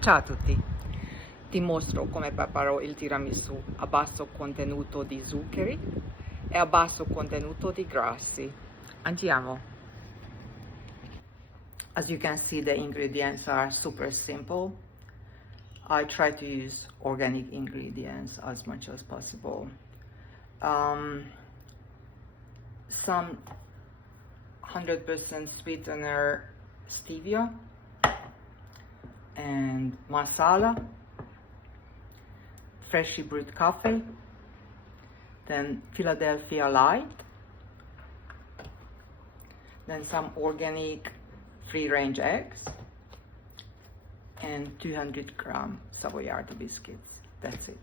Ciao a tutti! Ti mostro come preparo il tiramisù a basso contenuto di zuccheri e a basso contenuto di grassi. Andiamo! As you can see, the ingredients are super simple. I try to use organic ingredients as much as possible. Some 100% sweetener stevia and masala, freshly brewed coffee, then Philadelphia Light, then some organic free-range eggs, and 200 gram Savoiardi biscuits. That's it.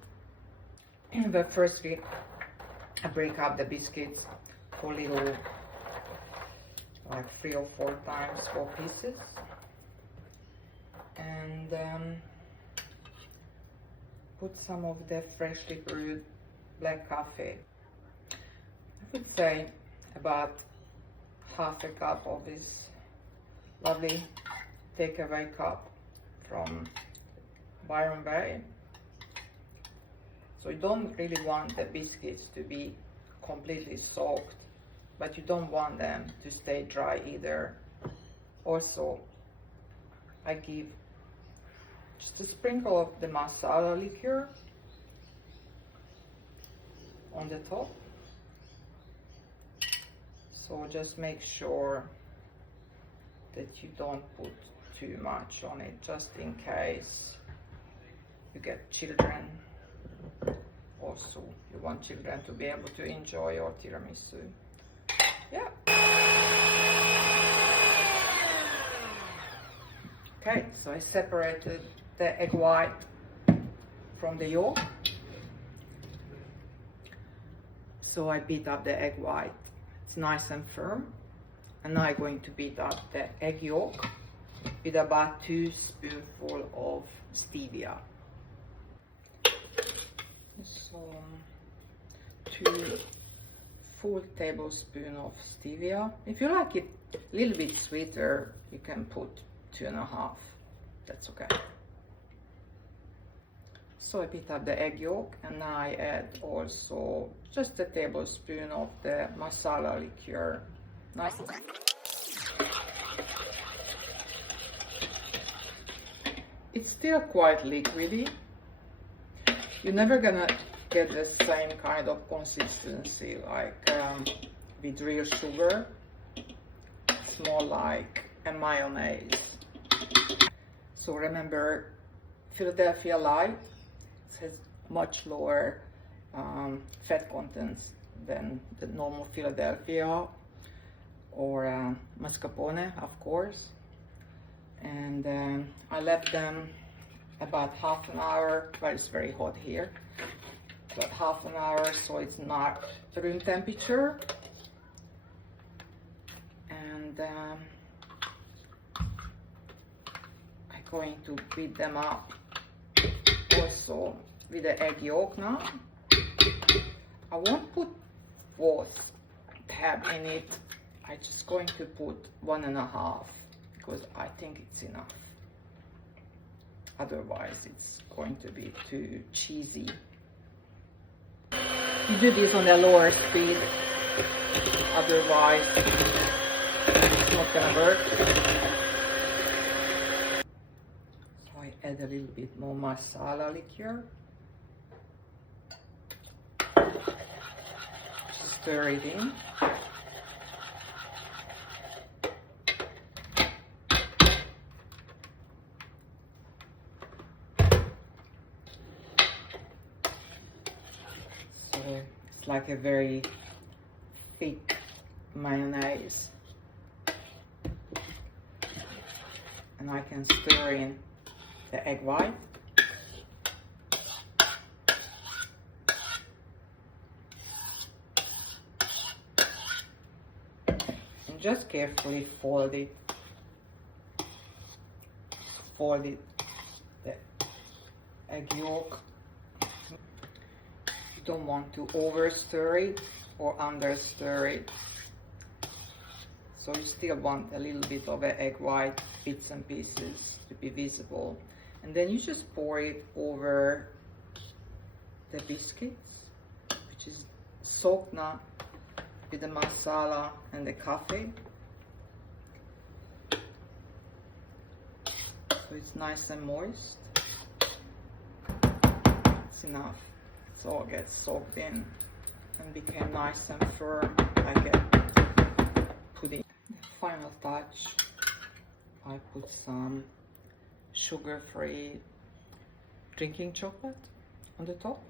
But firstly, I break up the biscuits for little, like 3 or 4 times 4 pieces, and put some of the freshly brewed black coffee. I would say about half a cup of this lovely takeaway cup from Byron Bay. So you don't really want the biscuits to be completely soaked, but you don't want them to stay dry either. Also, I give just a sprinkle of the masala liqueur on the top. So just make sure that you don't put too much on it, just in case you get children. Also, you want children to be able to enjoy your tiramisu. Yeah. Okay, so I separated the egg white from the yolk. So I beat up the egg white. It's nice and firm. And now I'm going to beat up the egg yolk with about 2 spoonfuls of stevia. So 2 full tablespoons of stevia. If you like it a little bit sweeter, you can put 2.5. That's okay. So I beat up the egg yolk, and I add also just a tablespoon of the masala liqueur. Nice. It's still quite liquidy. You're never gonna get the same kind of consistency like with real sugar. It's more like a mayonnaise. So remember, Philadelphia Light has much lower fat contents than the normal Philadelphia or mascarpone, of course. And I left them about half an hour, but it's very hot here. About half an hour, so it's not room temperature. And I'm going to beat them up also with the egg yolk now. I won't put both tab in it. I'm just going to put 1.5 because I think it's enough. Otherwise it's going to be too cheesy. You do this on a lower speed, otherwise it's not gonna work. So I add a little bit more masala liqueur. Just stir it in. It's like a very thick mayonnaise, and I can stir in the egg white. And just carefully fold it, the egg yolk. Don't want to over stir it or under stir it, so you still want a little bit of egg white bits and pieces to be visible. And then you just pour it over the biscuits, which is soaked now with the masala and the coffee. So it's nice and moist. It's enough. It's all gets soaked in and became nice and firm like a pudding. Final touch, I put some sugar-free drinking chocolate on the top.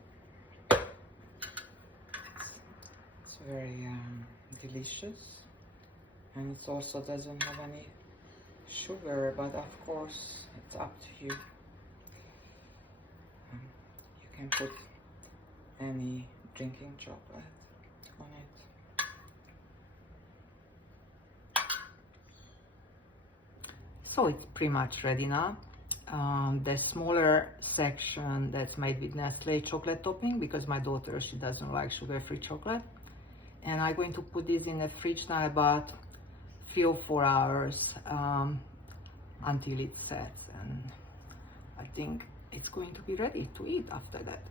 It's very delicious, and it also doesn't have any sugar, but of course it's up to you. You can put any drinking chocolate on it. So it's pretty much ready now. The smaller section that's made with Nestle chocolate topping, because my daughter, she doesn't like sugar-free chocolate. And I'm going to put this in the fridge now about 3 or 4 hours until it sets, and I think it's going to be ready to eat after that.